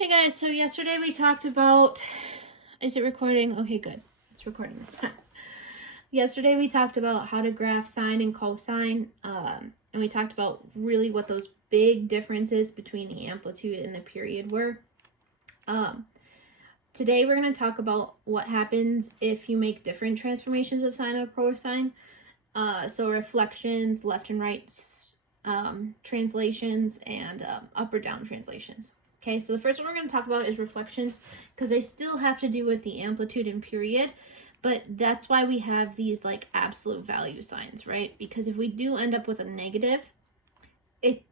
Hey guys, so yesterday we talked about, is it recording? Okay, good. It's recording this time. Yesterday we talked about how to graph sine and cosine, and we talked about really what those big differences between the amplitude and the period were. Today we're going to talk about what happens if you make different transformations of sine or cosine. So reflections, left and right translations, and up or down translations. Okay, so the first one we're going to talk about is reflections, because they still have to do with the amplitude and period, but that's why we have these like absolute value signs, right? Because if we do end up with a negative, it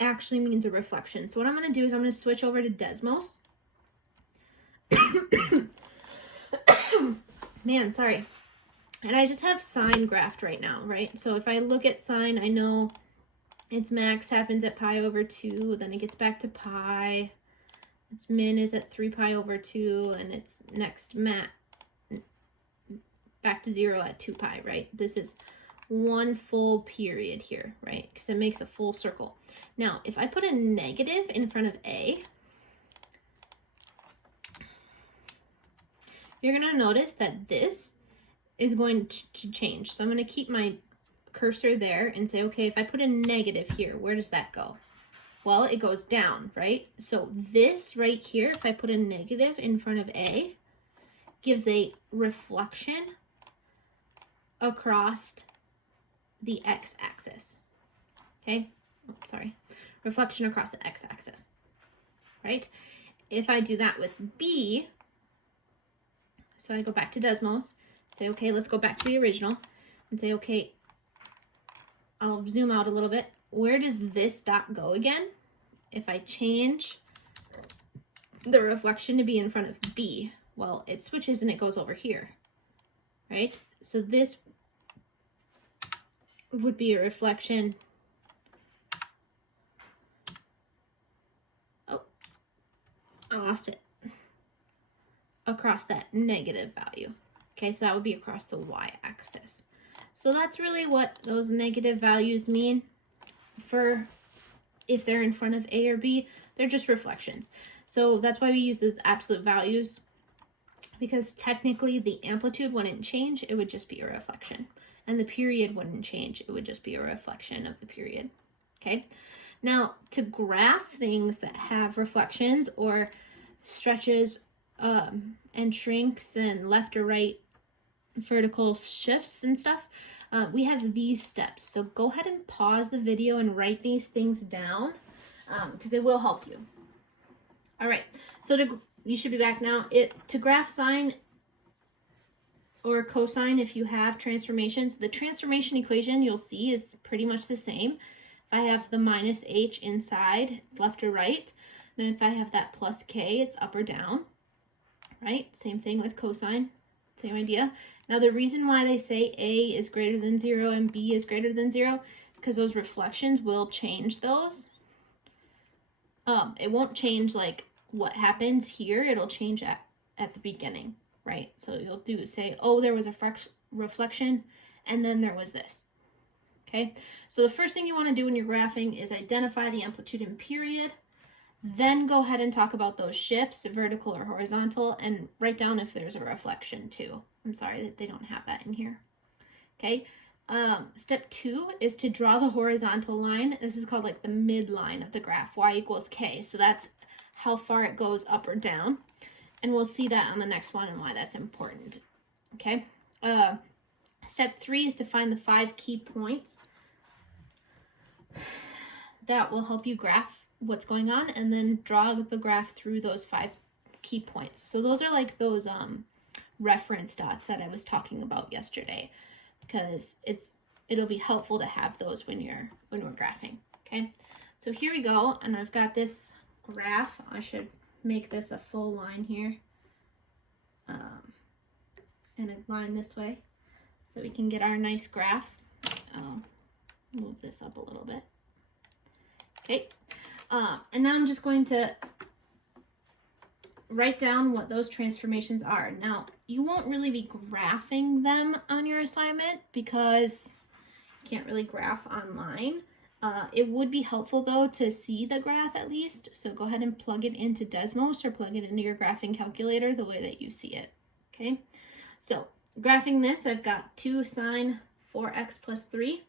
actually means a reflection. So what I'm going to do is I'm going to switch over to Desmos. Man, sorry. And I just have sine graphed right now, right? So if I look at sine, I know its max happens at pi over 2, then it gets back to pi. Its min is at 3 pi over 2, and its next back to 0 at 2 pi, right? This is one full period here, right? Because it makes a full circle. Now, if I put a negative in front of A, you're going to notice that this is going to change. So I'm going to keep my cursor there and say, okay, if I put a negative here, where does that go? Well, it goes down, right? So this right here, if I put a negative in front of A, gives a reflection across the x-axis. Okay? Oh, sorry. Reflection across the x-axis, right? If I do that with B, so I go back to Desmos, say, okay, let's go back to the original, and say, okay, I'll zoom out a little bit. Where does this dot go again? If I change the reflection to be in front of B, well, it switches and it goes over here, right? So this would be a reflection. Oh, I lost it. Across that negative value. Okay, so that would be across the y-axis. So that's really what those negative values mean for if they're in front of A or B. They're just reflections. So that's why we use those absolute values, because technically the amplitude wouldn't change, it would just be a reflection. And the period wouldn't change, it would just be a reflection of the period. Okay, now to graph things that have reflections or stretches and shrinks and left or right vertical shifts and stuff, we have these steps. So go ahead and pause the video and write these things down, because it will help you. All right, so you should be back now. To graph sine or cosine, if you have transformations, the transformation equation you'll see is pretty much the same. If I have the minus h inside, it's left or right. Then if I have that plus k, it's up or down, right? Same thing with cosine, same idea. Now, the reason why they say A is greater than 0 and B is greater than 0 is because those reflections will change those. It won't change like what happens here. It'll change at the beginning, right? So you'll say, oh, there was a reflection, and then there was this. Okay, so the first thing you want to do when you're graphing is identify the amplitude and period. Then go ahead and talk about those shifts, vertical or horizontal, and write down if there's a reflection too. I'm sorry that they don't have that in here. Okay. Step 2 is to draw the horizontal line. This is called like the midline of the graph, y equals k. So that's how far it goes up or down. And we'll see that on the next one and why that's important. Okay. Step 3 is to find the 5 key points that will help you graph what's going on, and then draw the graph through those 5 key points. So those are like those reference dots that I was talking about yesterday, because it'll be helpful to have those when we're graphing. Okay, so here we go, and I've got this graph. I should make this a full line here, and a line this way so we can get our nice graph. I'll move this up a little bit. Okay. And now I'm just going to write down what those transformations are. Now, you won't really be graphing them on your assignment because you can't really graph online. It would be helpful though to see the graph at least. So go ahead and plug it into Desmos or plug it into your graphing calculator the way that you see it. Okay, so graphing this, I've got 2 sine 4x plus 3.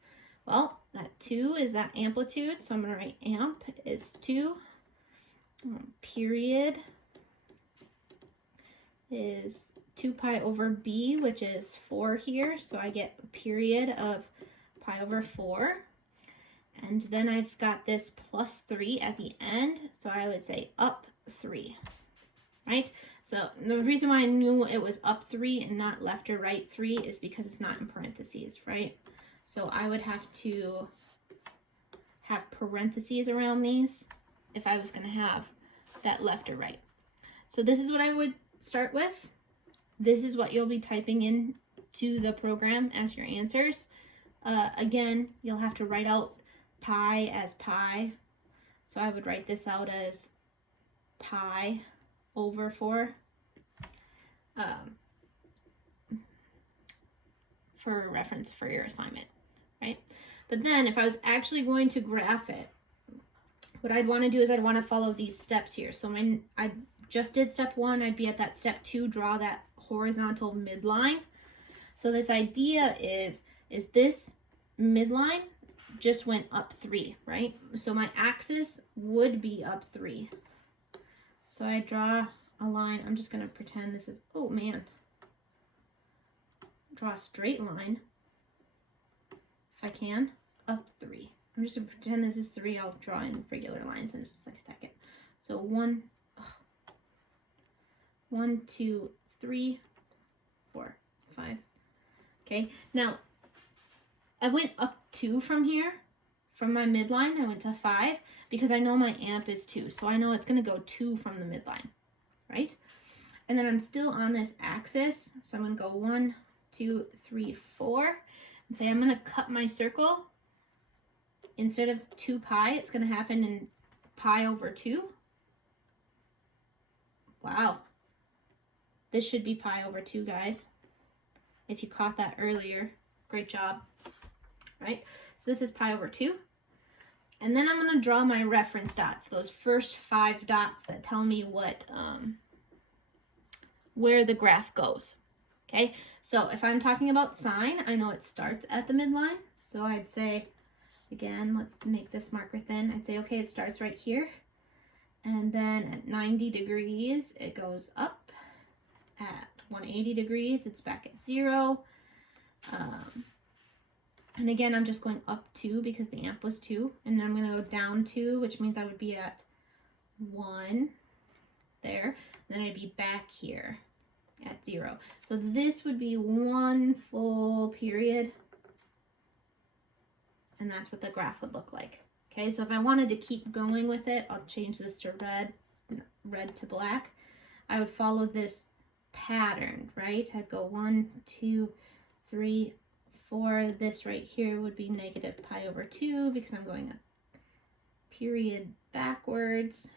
Well, that 2 is that amplitude, so I'm going to write amp is 2. Period is 2 pi over b, which is 4 here, so I get a period of pi over 4. And then I've got this plus 3 at the end, so I would say up 3, right? So the reason why I knew it was up 3 and not left or right 3 is because it's not in parentheses, right? So I would have to have parentheses around these if I was going to have that left or right. So this is what I would start with. This is what you'll be typing in to the program as your answers. Again, you'll have to write out pi as pi. So I would write this out as pi over 4 for reference for your assignment, right? But then if I was actually going to graph it, what I'd want to do is I'd want to follow these steps here. So I just did step 1, I'd be at that step 2, draw that horizontal midline. So this idea is this midline just went up 3, right? So my axis would be up 3. So I draw a line. I'm just going to pretend this is, oh man, draw a straight line if I can, up 3. I'm just going to pretend this is 3. I'll draw in regular lines in just a second. So 1, 2, 3, 4, 5. Okay, now I went up 2 from here, from my midline. I went to 5 because I know my amp is 2. So I know it's going to go 2 from the midline, right? And then I'm still on this axis. So I'm going to go 1, 2, 3, 4. And say I'm going to cut my circle. Instead of 2 pi, it's going to happen in pi over 2. Wow. This should be pi over 2, guys. If you caught that earlier, great job. Right? So this is pi over 2. And then I'm going to draw my reference dots, those first 5 dots that tell me what where the graph goes. Okay? So if I'm talking about sine, I know it starts at the midline. So I'd say, again, let's make this marker thin. I'd say, okay, it starts right here. And then at 90 degrees, it goes up. At 180 degrees, it's back at 0. And again, I'm just going up 2 because the amp was 2. And then I'm going to go down 2, which means I would be at 1 there. Then I'd be back here at 0. So this would be 1 full period. And that's what the graph would look like. Okay, so if I wanted to keep going with it, I'll change this to red to black. I would follow this pattern, right? I'd go 1, 2, 3, 4. This right here would be negative pi over 2 because I'm going a period backwards.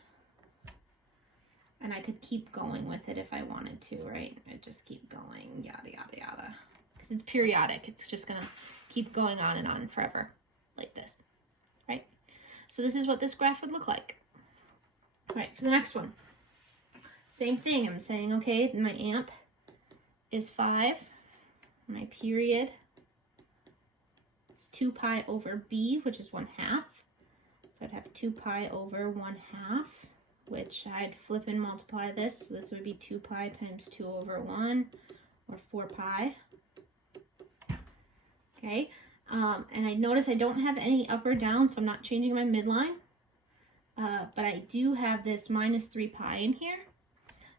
And I could keep going with it if I wanted to, right? I'd just keep going, yada, yada, yada. Because it's periodic. It's just going to keep going on and on forever like this, right? So this is what this graph would look like. All right, for the next one. Same thing. I'm saying, okay, my amp is 5. My period is 2 pi over b, which is 1/2. So I'd have 2 pi over 1/2, which I'd flip and multiply this. So this would be 2 pi times 2 over 1, or 4 pi. Okay, and I notice I don't have any up or down, so I'm not changing my midline. But I do have this minus 3 pi in here,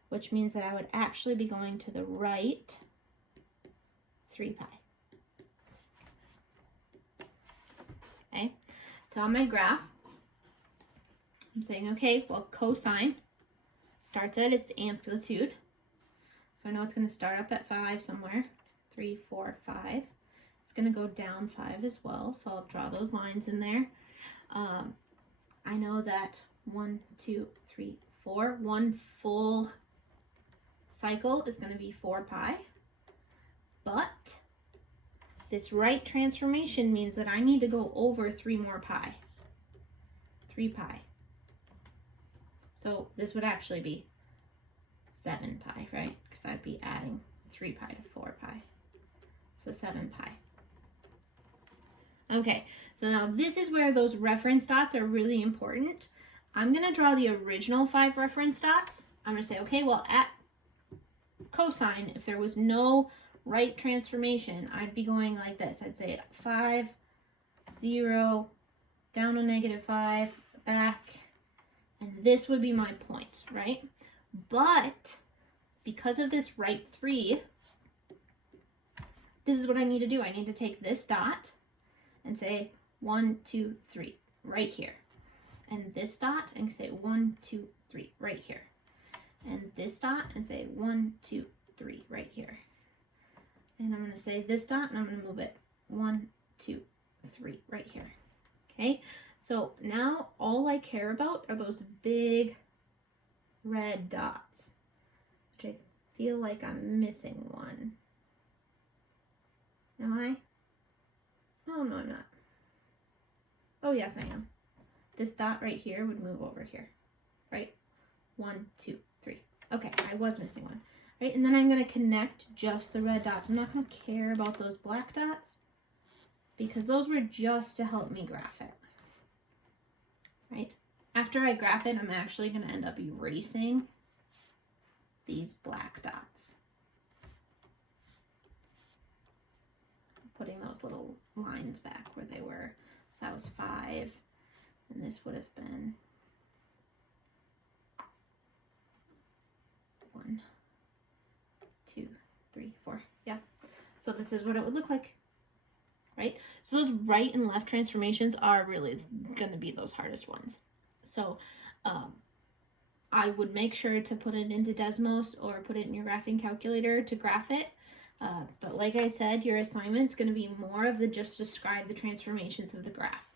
which means that I would actually be going to the right 3 pi. Okay, so on my graph, I'm saying, okay, well, cosine starts at its amplitude. So I know it's going to start up at 5 somewhere, 3, 4, 5. It's going to go down 5 as well, so I'll draw those lines in there. I know that 1, 2, 3, 4, 1 full cycle is going to be 4 pi, but this right transformation means that I need to go over 3 more pi. 3 pi. So this would actually be 7 pi, right? Because I'd be adding 3 pi to 4 pi. So 7 pi. Okay, so now this is where those reference dots are really important. I'm going to draw the original 5 reference dots. I'm going to say, okay, well, at cosine, if there was no right transformation, I'd be going like this. I'd say 5, 0, down to -5, back, and this would be my point, right? But because of this right 3, this is what I need to do. I need to take this dot and say 1, 2, 3 right here. And this dot and say 1, 2, 3 right here. And this dot and say 1, 2, 3 right here. And I'm going to say this dot and I'm going to move it 1, 2, 3 right here. Okay, so now all I care about are those big red dots, which I feel like I'm missing one. Am I? Oh, no, I'm not. Oh, yes, I am. This dot right here would move over here, right? 1, 2, 3. Okay, I was missing one, right? And then I'm going to connect just the red dots. I'm not going to care about those black dots because those were just to help me graph it, right? After I graph it, I'm actually going to end up erasing these black dots. Putting those little lines back where they were. So that was 5, and this would have been 1, 2, 3, 4. Yeah. So this is what it would look like, right? So those right and left transformations are really going to be those hardest ones. So I would make sure to put it into Desmos or put it in your graphing calculator to graph it. But like I said, your assignment's going to be more of the just describe the transformations of the graph.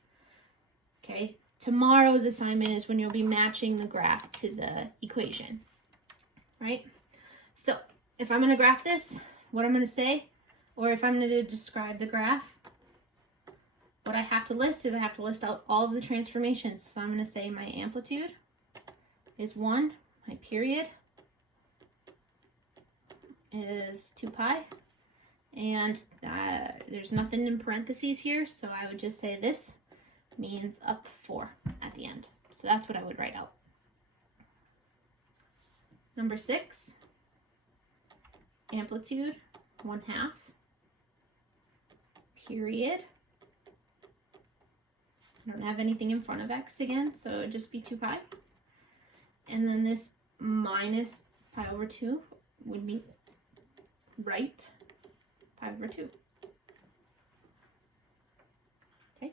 Okay, tomorrow's assignment is when you'll be matching the graph to the equation, right? So if I'm going to graph this, what I'm going to say, or if I'm going to describe the graph, what I have to list is I have to list out all of the transformations. So I'm going to say my amplitude is 1, my period is 2 pi, and there's nothing in parentheses here, so I would just say this means up 4 at the end. So that's what I would write out. Number 6, amplitude 1/2, period. I don't have anything in front of x again, so it would just be 2 pi. And then this minus pi over 2 would be right pi over 2. Okay.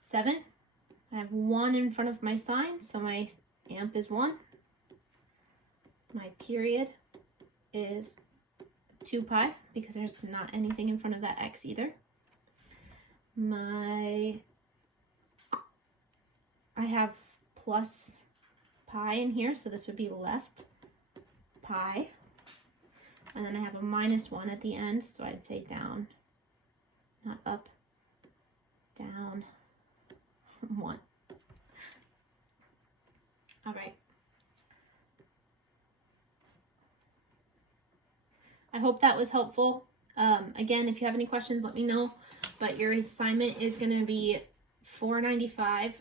7, I have 1 in front of my sign, so my amp is 1. My period is 2 pi because there's not anything in front of that x either. I have plus pi in here, so this would be left pi. And then I have a -1 at the end, so I'd say down, not up, down 1. All right. I hope that was helpful. Again, if you have any questions, let me know. But your assignment is going to be 495,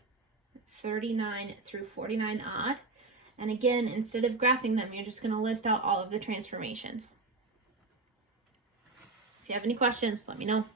39 through 49 odd. And again, instead of graphing them, you're just going to list out all of the transformations. If you have any questions, let me know.